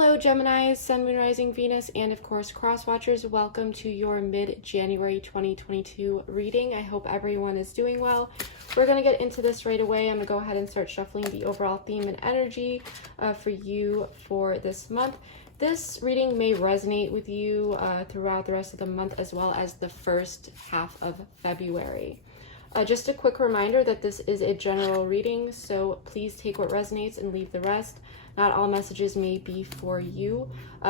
Hello Gemini, Sun, Moon, Rising, Venus, and of course Cross Watchers. Welcome to your mid-January 2022 reading. I hope everyone is doing well. We're going to get into this right away. I'm going to go ahead and start shuffling the overall theme and energy for you for this month. This reading may resonate with you throughout the rest of the month as well as the first half of February. Just a quick reminder that this is a general reading, so please take what resonates and leave the rest. Not all messages may be for you.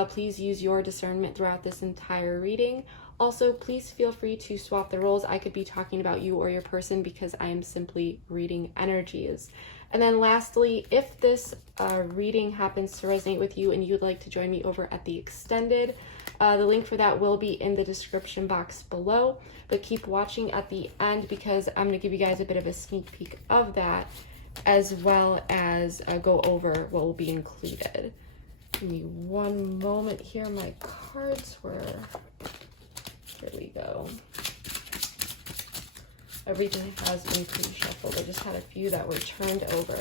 Please use your discernment throughout this entire reading. Also, please feel free to swap the roles. I could be talking about you or your person because I am simply reading energies. And then lastly, if this reading happens to resonate with you and you'd like to join me over at the extended, the link for that will be in the description box below. But keep watching at the end because I'm going to give you guys a bit of a sneak peek of that, as well as go over what will be included. Give me one moment here. My cards were... Here we go. Everything has been pre-shuffled. I just had a few that were turned over.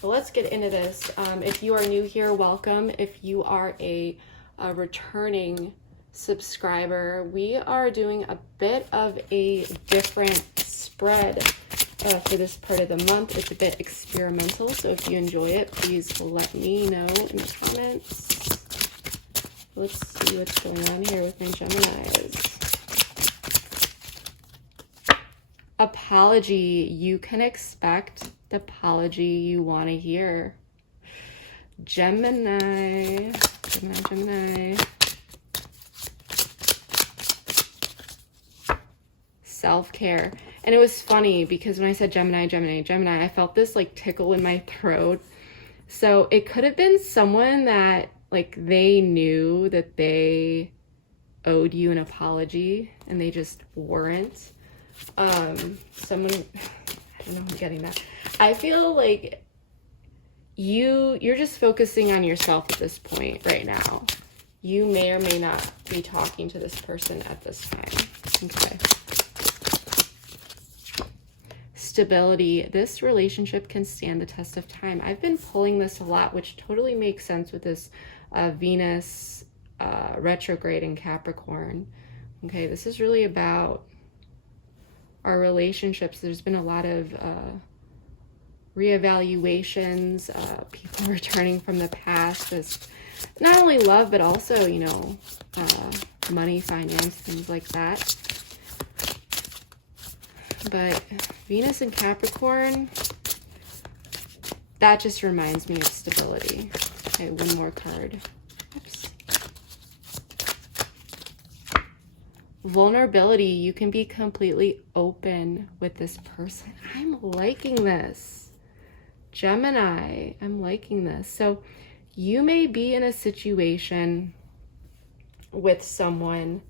But let's get into this. If you are new here, welcome. If you are a returning subscriber, we are doing a bit of a different spread for this part of the month. It's a bit experimental, so if you enjoy it, please let me know in the comments. Let's see what's going on here with my Geminis. Apology. You can expect the apology you want to hear. Gemini. Self-care. And it was funny because when I said Gemini, I felt this like tickle in my throat. So it could have been someone that like they knew that they owed you an apology and they just weren't. Someone, I don't know who's getting that. I feel like you're just focusing on yourself at this point right now. You may or may not be talking to this person at this time. Okay. Stability. This relationship can stand the test of time. I've been pulling this a lot, which totally makes sense with this Venus retrograde in Capricorn. Okay, this is really about our relationships. There's been a lot of reevaluations, people returning from the past. This not only love, but also, you know, money, finance, things like that. But Venus and Capricorn, that just reminds me of stability. Okay, one more card. Oops. Vulnerability. You can be completely open with this person. I'm liking this. Gemini, I'm liking this. So you may be in a situation with someone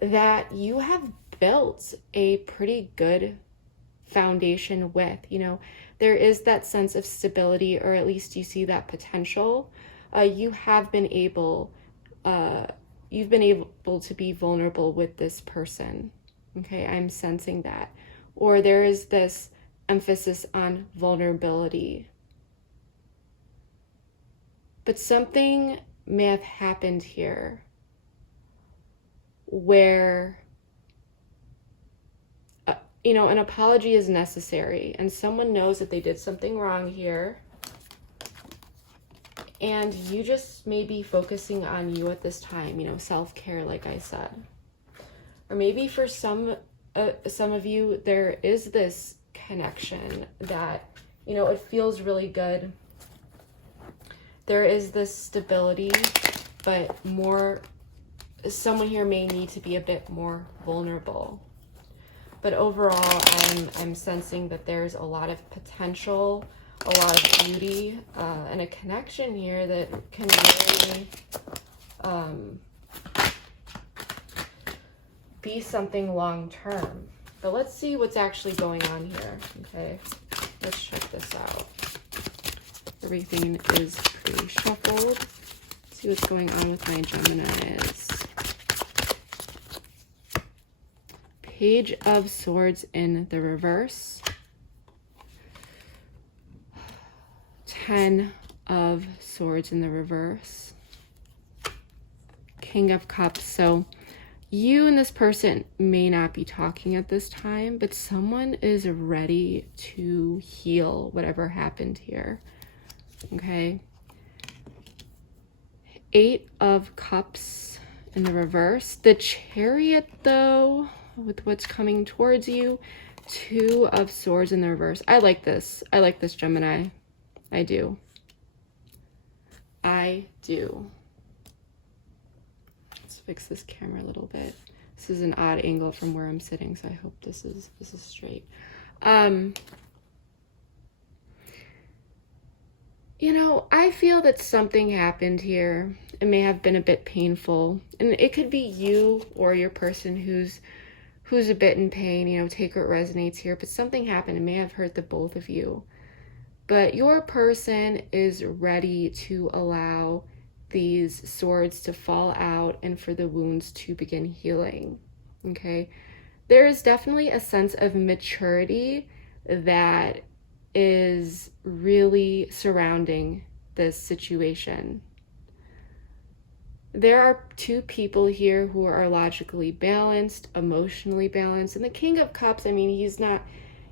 that you have built a pretty good foundation with. You know, there is that sense of stability, or at least you see that potential. You have been able, you've been able to be vulnerable with this person. Okay, I'm sensing that. Or there is this emphasis on vulnerability. But something may have happened here where you know, an apology is necessary and someone knows that they did something wrong here, and you just may be focusing on you at this time, you know, self-care, like I said. Or maybe for some of you, there is this connection that, you know, it feels really good. There is this stability, but someone here may need to be a bit more vulnerable. But overall, I'm sensing that there's a lot of potential, a lot of beauty, and a connection here that can really be something long-term. But let's see what's actually going on here, okay? Let's check this out. Everything is pre-shuffled. Let's see what's going on with my Geminis. Page of Swords in the reverse. 10 of Swords in the reverse. King of Cups. So you and this person may not be talking at this time, but someone is ready to heal whatever happened here. Okay. 8 of Cups in the reverse. The Chariot, though, with what's coming towards you. 2 of Swords in the reverse. I like this. I like this, Gemini. I do. I do. Let's fix this camera a little bit. This is an odd angle from where I'm sitting, so I hope this is straight. You know, I feel that something happened here. It may have been a bit painful, and it could be you or your person who's a bit in pain. You know, take what resonates here, but something happened. It may have hurt the both of you, but your person is ready to allow these swords to fall out and for the wounds to begin healing. Okay, there is definitely a sense of maturity that is really surrounding this situation. There are 2 people here who are logically balanced, emotionally balanced, and the King of Cups, I mean,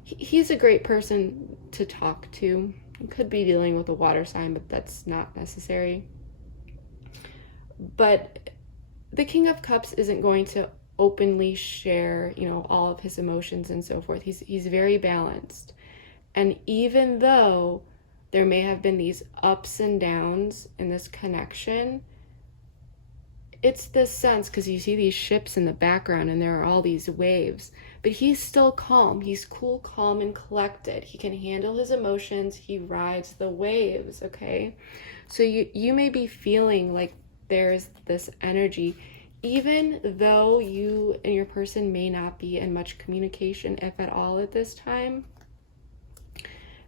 he's a great person to talk to. He could be dealing with a water sign, but that's not necessary. But the King of Cups isn't going to openly share, you know, all of his emotions and so forth. He's very balanced. And even though there may have been these ups and downs in this connection, it's this sense, because you see these ships in the background and there are all these waves, but he's still calm. He's cool, calm, and collected. He can handle his emotions. He rides the waves, okay? So you may be feeling like there's this energy, even though you and your person may not be in much communication, if at all, at this time.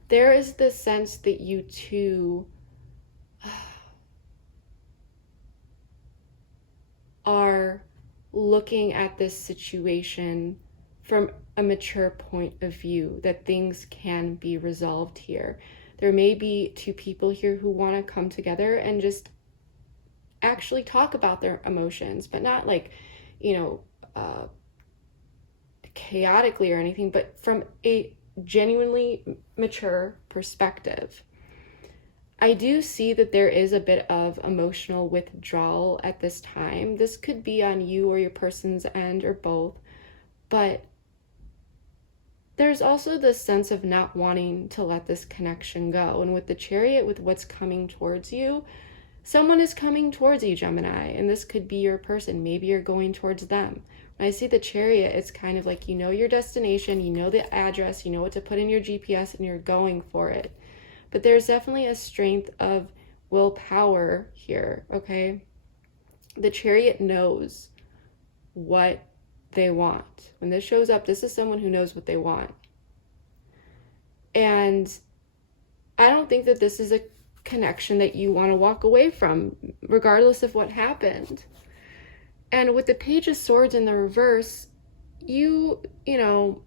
There is this sense that you two are looking at this situation from a mature point of view, that things can be resolved here. There may be 2 people here who want to come together and just actually talk about their emotions, but not like, you know, chaotically or anything, but from a genuinely mature perspective. I do see that there is a bit of emotional withdrawal at this time. This could be on you or your person's end, or both, but there's also this sense of not wanting to let this connection go. And with the Chariot, with what's coming towards you, someone is coming towards you, Gemini, and this could be your person. Maybe you're going towards them. When I see the Chariot, it's kind of like, you know your destination, you know the address, you know what to put in your GPS, and you're going for it. But there's definitely a strength of willpower here, okay? The Chariot knows what they want. When this shows up, this is someone who knows what they want. And I don't think that this is a connection that you want to walk away from, regardless of what happened. And with the Page of Swords in the reverse, you know,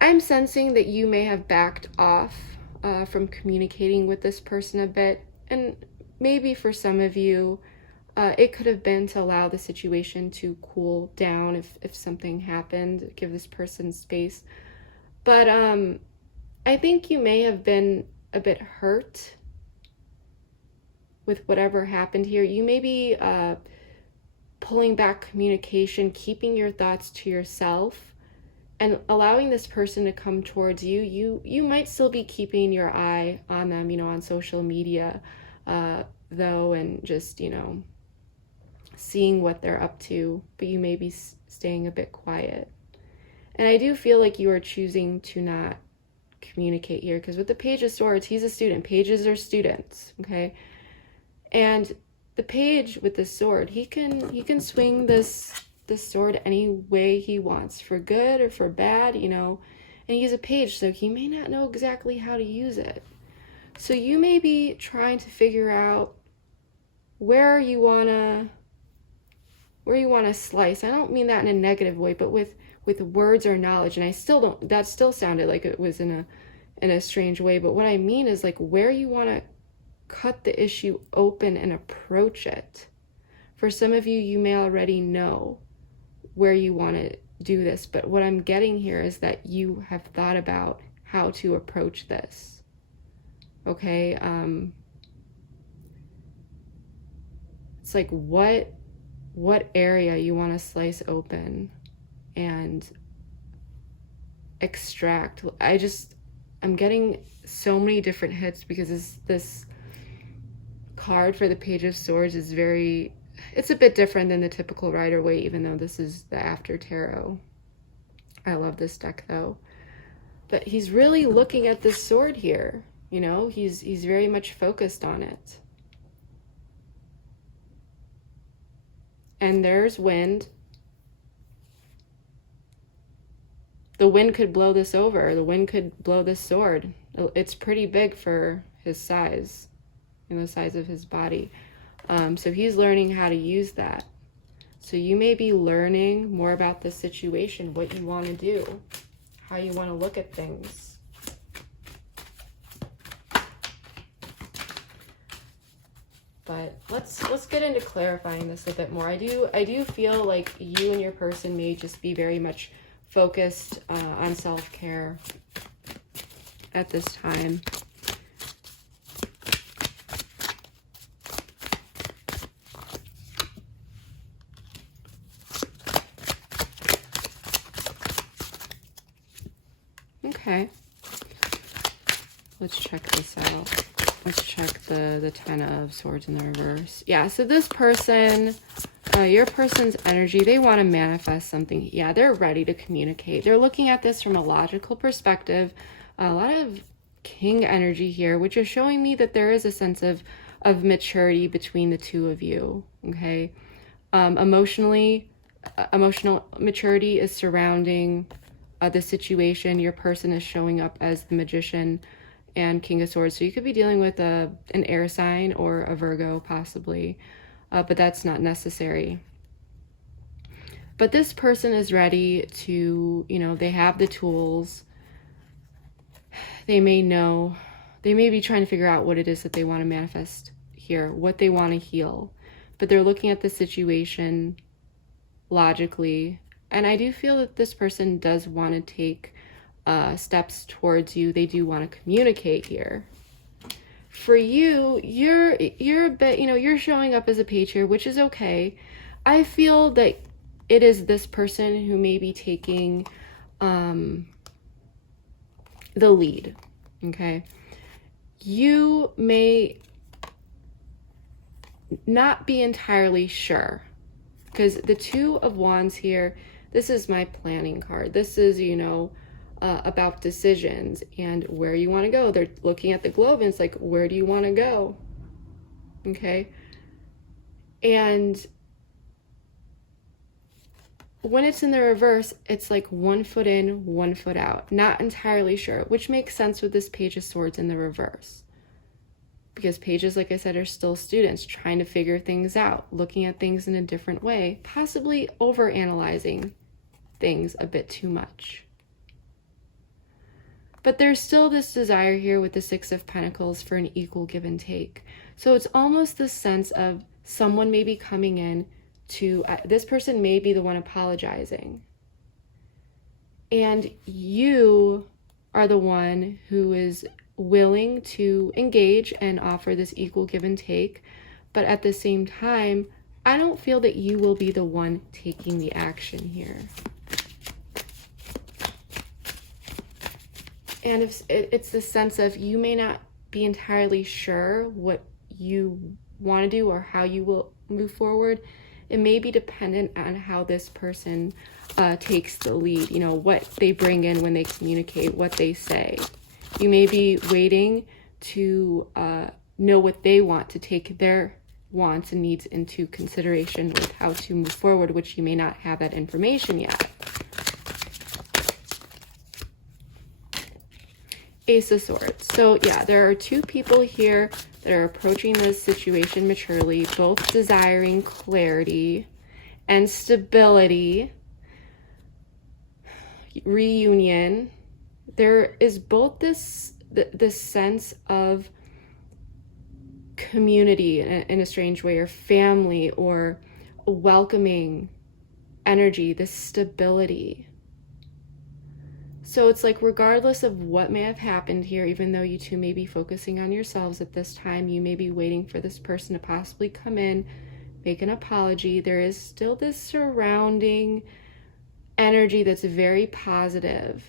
I'm sensing that you may have backed off from communicating with this person a bit. And maybe for some of you, it could have been to allow the situation to cool down if something happened, give this person space. But I think you may have been a bit hurt with whatever happened here. You may be pulling back communication, keeping your thoughts to yourself, and allowing this person to come towards you. You might still be keeping your eye on them, you know, on social media, though, and just, you know, seeing what they're up to, but you may be staying a bit quiet. And I do feel like you are choosing to not communicate here, because with the Page of Swords, he's a student. Pages are students, okay? And the page with the sword, he can swing this sword any way he wants, for good or for bad, you know. And he's a page, so he may not know exactly how to use it. So you may be trying to figure out where you wanna slice. I don't mean that in a negative way, but with words or knowledge. And I still don't. That still sounded like it was in a strange way. But what I mean is like where you want to cut the issue open and approach it. For some of you, you may already know where you want to do this, but what I'm getting here is that you have thought about how to approach this. Okay? It's like what area you want to slice open and extract. I'm getting so many different hits because this card for the Page of Swords is it's a bit different than the typical Rider-Waite, even though this is the After Tarot. I love this deck though. But he's really looking at this sword here, you know, he's very much focused on it. And there's wind. The wind could blow this over. The wind could blow this sword. It's pretty big for his size and the size of his body. So he's learning how to use that. So you may be learning more about the situation, what you want to do, how you want to look at things. But let's get into clarifying this a bit more. I do feel like you and your person may just be very much focused on self-care at this time. Okay, let's check this out. Let's check the Ten of Swords in the reverse. Yeah, so this person, your person's energy, they want to manifest something. Yeah, they're ready to communicate. They're looking at this from a logical perspective. A lot of King energy here, which is showing me that there is a sense of maturity between the two of you, okay? Emotional maturity is surrounding the situation. Your person is showing up as the Magician and King of Swords. So you could be dealing with an air sign or a Virgo possibly, but that's not necessary. But this person is ready to, you know, they have the tools. They may know, they may be trying to figure out what it is that they want to manifest here, what they want to heal, but they're looking at the situation logically. And I do feel that this person does want to take steps towards you. They do want to communicate here. For you, you're a bit, you know, you're showing up as a page here, which is okay. I feel that it is this person who may be taking the lead, okay? You may not be entirely sure, because the Two of Wands here, this is my planning card. This is, you know, about decisions and where you want to go. They're looking at the globe and it's like, where do you want to go? Okay. And when it's in the reverse, it's like 1 foot in, 1 foot out. Not entirely sure, which makes sense with this Page of Swords in the reverse. Because pages, like I said, are still students trying to figure things out, looking at things in a different way, possibly overanalyzing things a bit too much. But there's still this desire here with the Six of Pentacles for an equal give and take. So it's almost the sense of someone may be coming in to, this person may be the one apologizing. And you are the one who is willing to engage and offer this equal give and take. But at the same time, I don't feel that you will be the one taking the action here. And if it's the sense of you may not be entirely sure what you want to do or how you will move forward, it may be dependent on how this person takes the lead, you know, what they bring in when they communicate, what they say. You may be waiting to know what they want, to take their wants and needs into consideration with how to move forward, which you may not have that information yet. Ace of Swords. So yeah, there are two people here that are approaching this situation maturely, both desiring clarity and stability, reunion. There is both this sense of community in a strange way, or family, or welcoming energy, this stability. So it's like, regardless of what may have happened here, even though you two may be focusing on yourselves at this time, you may be waiting for this person to possibly come in, make an apology, there is still this surrounding energy that's very positive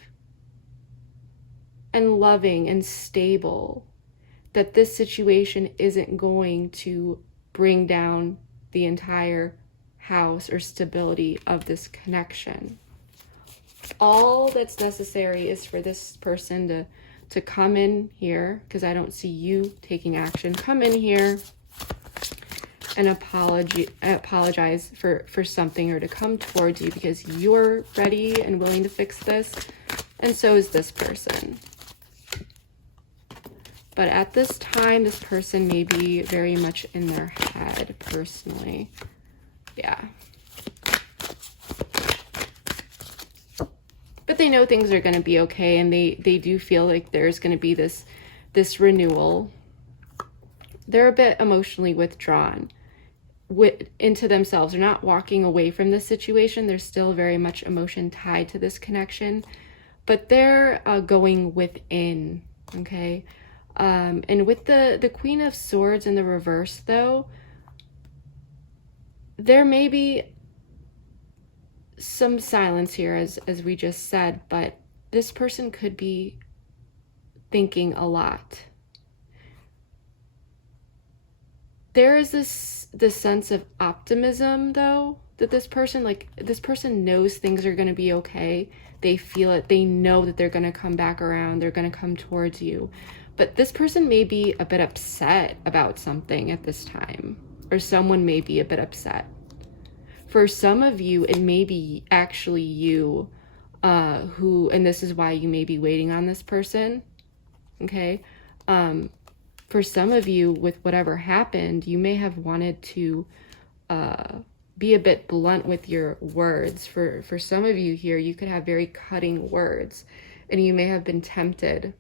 and loving and stable, that this situation isn't going to bring down the entire house or stability of this connection. All that's necessary is for this person to come in here, because I don't see you taking action. Come in here and apologize for something, or to come towards you because you're ready and willing to fix this, and so is this person. But at this time, this person may be very much in their head, personally. Yeah. But they know things are going to be okay, and they do feel like there's going to be this renewal. They're a bit emotionally withdrawn into themselves. They're not walking away from this situation. There's still very much emotion tied to this connection, but they're going within, okay? And with the Queen of Swords in the reverse, though, there may be some silence here, as we just said, but this person could be thinking a lot. There is this sense of optimism, though, that this person knows things are going to be okay. They feel it. They know that they're going to come back around. They're going to come towards you. But this person may be a bit upset about something at this time, or someone may be a bit upset. For some of you, it may be actually you who, and this is why you may be waiting on this person, okay? For some of you, with whatever happened, you may have wanted to be a bit blunt with your words. For some of you here, you could have very cutting words, and you may have been tempted.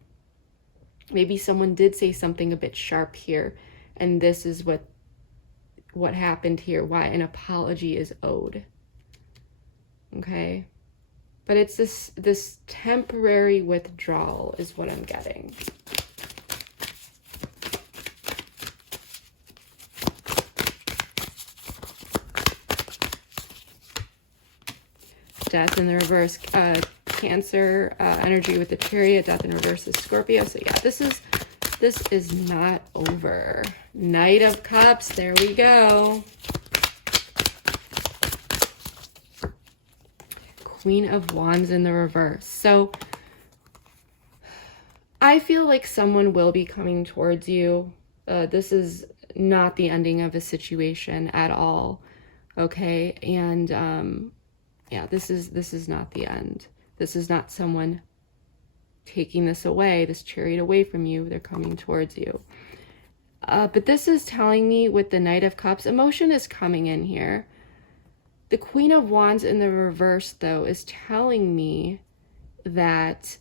Maybe someone did say something a bit sharp here, and this is what happened here, why an apology is owed. Okay? But it's this temporary withdrawal is what I'm getting. Death in the reverse, Cancer energy with the Chariot. Death in reverse is Scorpio. So yeah, this is not over. Knight of Cups, there we go. Queen of Wands in the reverse. So I feel like someone will be coming towards you. This is not the ending of a situation at all. Okay, and yeah, this is not the end. This is not someone taking this away, this Chariot away from you. They're coming towards you. But this is telling me, with the Knight of Cups, emotion is coming in here. The Queen of Wands in the reverse, though, is telling me that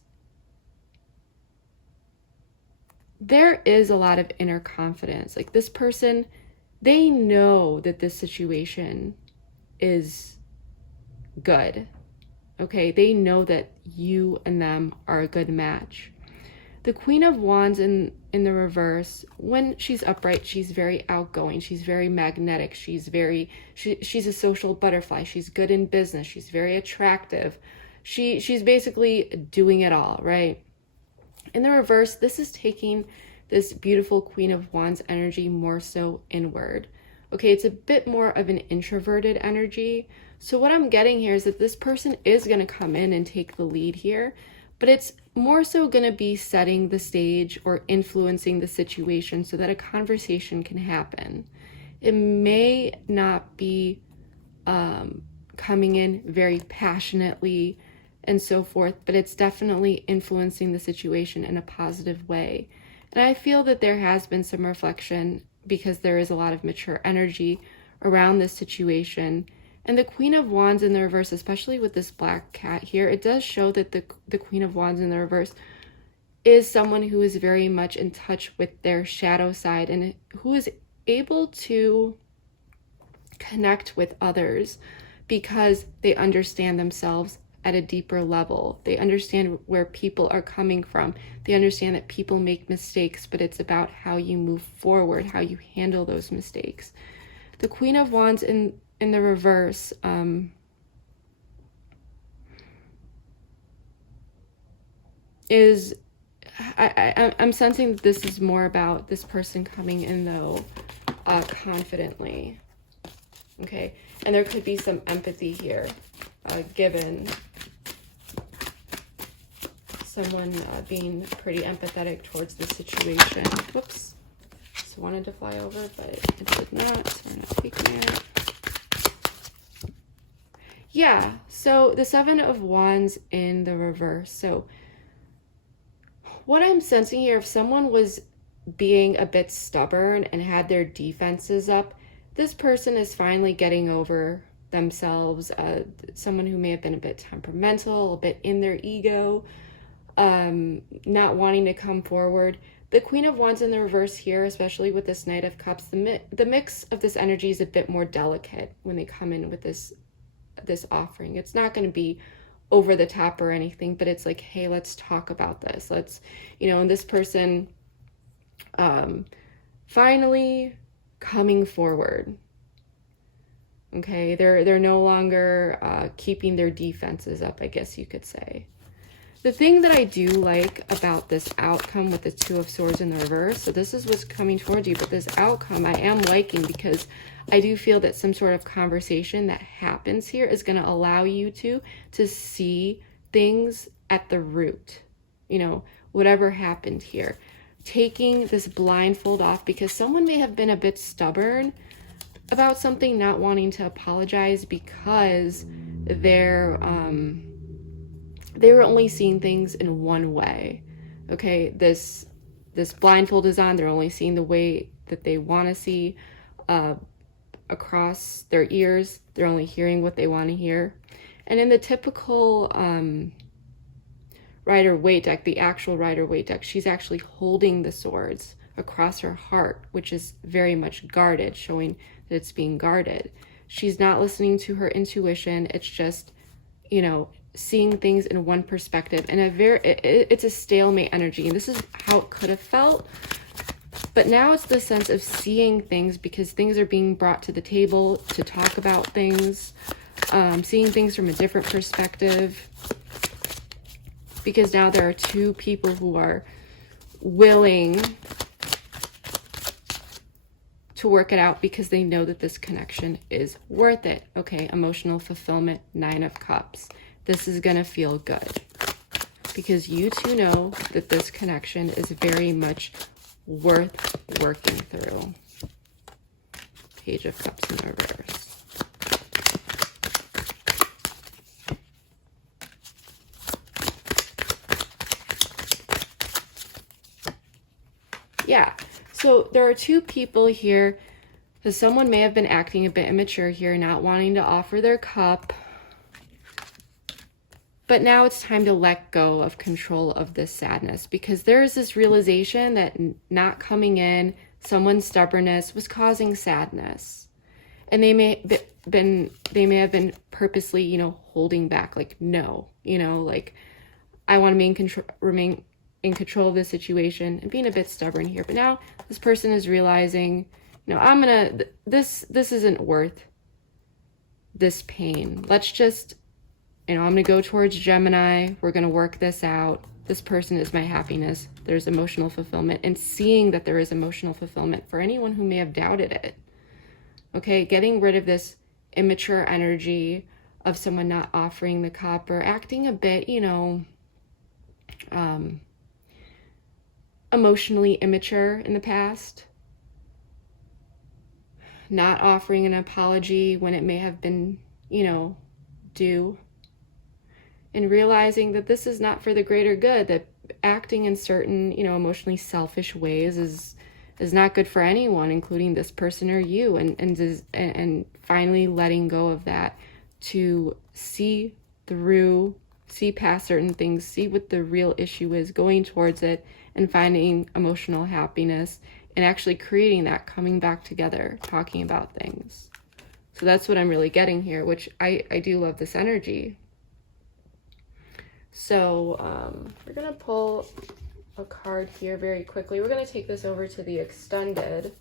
there is a lot of inner confidence. Like, this person, they know that this situation is good. Okay, they know that you and them are a good match. The Queen of Wands in the reverse, when she's upright, she's very outgoing. She's very magnetic. She's a social butterfly. She's good in business. She's very attractive. She's basically doing it all, right? In the reverse, this is taking this beautiful Queen of Wands energy more so inward. Okay, it's a bit more of an introverted energy. So what I'm getting here is that this person is going to come in and take the lead here, but it's more so going to be setting the stage or influencing the situation so that a conversation can happen. It may not be coming in very passionately and so forth, but it's definitely influencing the situation in a positive way. And I feel that there has been some reflection, because there is a lot of mature energy around this situation. And the Queen of Wands in the reverse, especially with this black cat here, it does show that the Queen of Wands in the reverse is someone who is very much in touch with their shadow side, and who is able to connect with others because they understand themselves at a deeper level. They understand where people are coming from. They understand that people make mistakes, but it's about how you move forward, how you handle those mistakes. The Queen of Wands in the reverse, I'm sensing that this is more about this person coming in though confidently. Okay, and there could be some empathy here given someone being pretty empathetic towards the situation. Whoops, just wanted to fly over, but it did not, so we're not taking it. Yeah, so the Seven of Wands in the reverse. So what I'm sensing here, if someone was being a bit stubborn and had their defenses up, this person is finally getting over themselves. Someone who may have been a bit temperamental, a bit in their ego, not wanting to come forward. The Queen of Wands in the reverse here, especially with this Knight of Cups, the mix of this energy is a bit more delicate when they come in with this offering. It's not going to be over the top or anything, but it's like, hey, let's talk about this. Let's, and this person finally coming forward. Okay, they're no longer keeping their defenses up, I guess you could say. The thing that I do like about this outcome with the Two of Swords in the reverse, so this is what's coming towards you, but this outcome I am liking because I do feel that some sort of conversation that happens here is going to allow you to see things at the root, whatever happened here. Taking this blindfold off because someone may have been a bit stubborn about something, not wanting to apologize because they were only seeing things in one way. Okay, this blindfold is on. They're only seeing the way that they want to see across their ears. They're only hearing what they want to hear. And in the typical Rider-Waite deck, the actual Rider-Waite deck, she's actually holding the swords across her heart, which is very much guarded, showing that it's being guarded. She's not listening to her intuition. It's just, seeing things in one perspective, and it's a stalemate energy, and this is how it could have felt. But now it's the sense of seeing things because things are being brought to the table to talk about things, seeing things from a different perspective, because now there are two people who are willing to work it out because they know that this connection is worth it. Okay, emotional fulfillment, Nine of Cups. This is going to feel good because you two know that this connection is very much worth working through. Page of Cups in reverse. Yeah, so there are two people here. So someone may have been acting a bit immature here, not wanting to offer their cup. But now it's time to let go of control of this sadness because there is this realization that not coming in, someone's stubbornness was causing sadness. And they may have been purposely, holding back, like, no, like, I want to remain in control of this situation and being a bit stubborn here. But now this person is realizing, this isn't worth this pain. Let's just, I'm going to go towards Gemini. We're going to work this out. This person is my happiness. There's emotional fulfillment, and seeing that there is emotional fulfillment for anyone who may have doubted it. Okay, getting rid of this immature energy of someone not offering the cup or acting a bit, emotionally immature in the past. Not offering an apology when it may have been, due. And realizing that this is not for the greater good, that acting in certain, emotionally selfish ways is not good for anyone, including this person or you, and finally letting go of that to see past certain things, see what the real issue is, going towards it, and finding emotional happiness, and actually creating that, coming back together, talking about things. So that's what I'm really getting here, which I do love this energy. So we're going to pull a card here very quickly. We're going to take this over to the extended,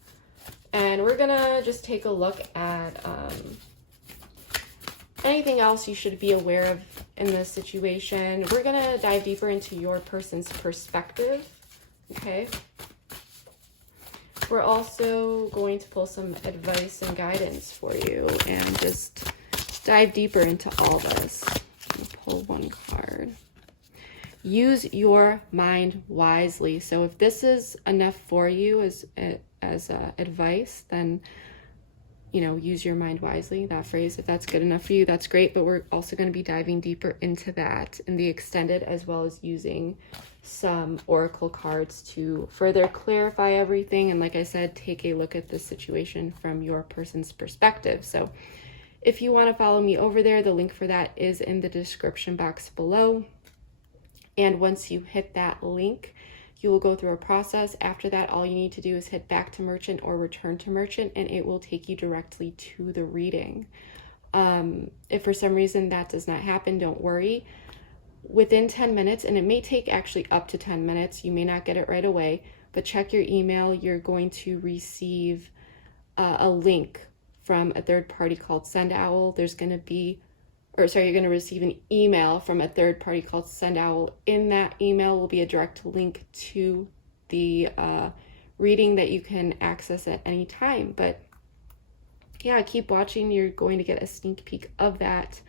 and we're going to just take a look at anything else you should be aware of in this situation. We're going to dive deeper into your person's perspective, okay? We're also going to pull some advice and guidance for you and just dive deeper into all this. I'll pull one card. Use your mind wisely. So if this is enough for you as advice, then, you know, use your mind wisely, that phrase. If that's good enough for you, that's great. But we're also going to be diving deeper into that in the extended, as well as using some oracle cards to further clarify everything. And like I said, take a look at the situation from your person's perspective. So if you want to follow me over there, the link for that is in the description box below. And once you hit that link, you will go through a process. After that, all you need to do is hit back to merchant or return to merchant, and it will take you directly to the reading. If for some reason that does not happen, don't worry. Within 10 minutes, and it may take actually up to 10 minutes, you may not get it right away, but check your email. You're going to receive a link from a third party called Send Owl. You're going to receive an email from a third party called Send Owl. In that email will be a direct link to the reading that you can access at any time. But yeah, keep watching. You're going to get a sneak peek of that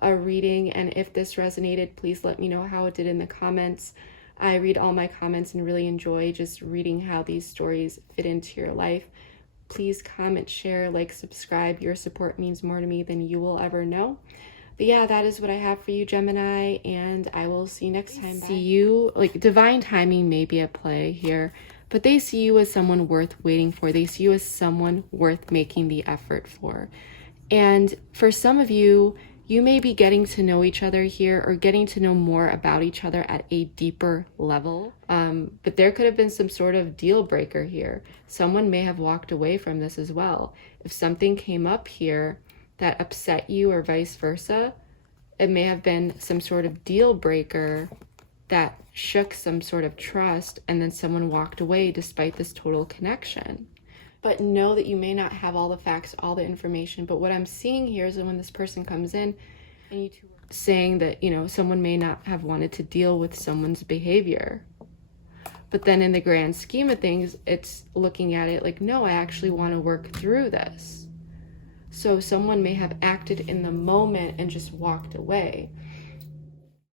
reading. And if this resonated, please let me know how it did in the comments. I read all my comments and really enjoy just reading how these stories fit into your life. Please comment, share, like, subscribe. Your support means more to me than you will ever know. But yeah, that is what I have for you, Gemini, and I will see you next time. See you, like, divine timing may be at play here, but they see you as someone worth waiting for. They see you as someone worth making the effort for. And for some of you, you may be getting to know each other here, or getting to know more about each other at a deeper level. But there could have been some sort of deal breaker here. Someone may have walked away from this as well. If something came up here that upset you or vice versa, it may have been some sort of deal breaker that shook some sort of trust, and then someone walked away despite this total connection. But know that you may not have all the facts, all the information. But what I'm seeing here is that when this person comes in and you two are saying that, you know, someone may not have wanted to deal with someone's behavior. But then in the grand scheme of things, it's looking at it like, no, I actually want to work through this. So someone may have acted in the moment and just walked away.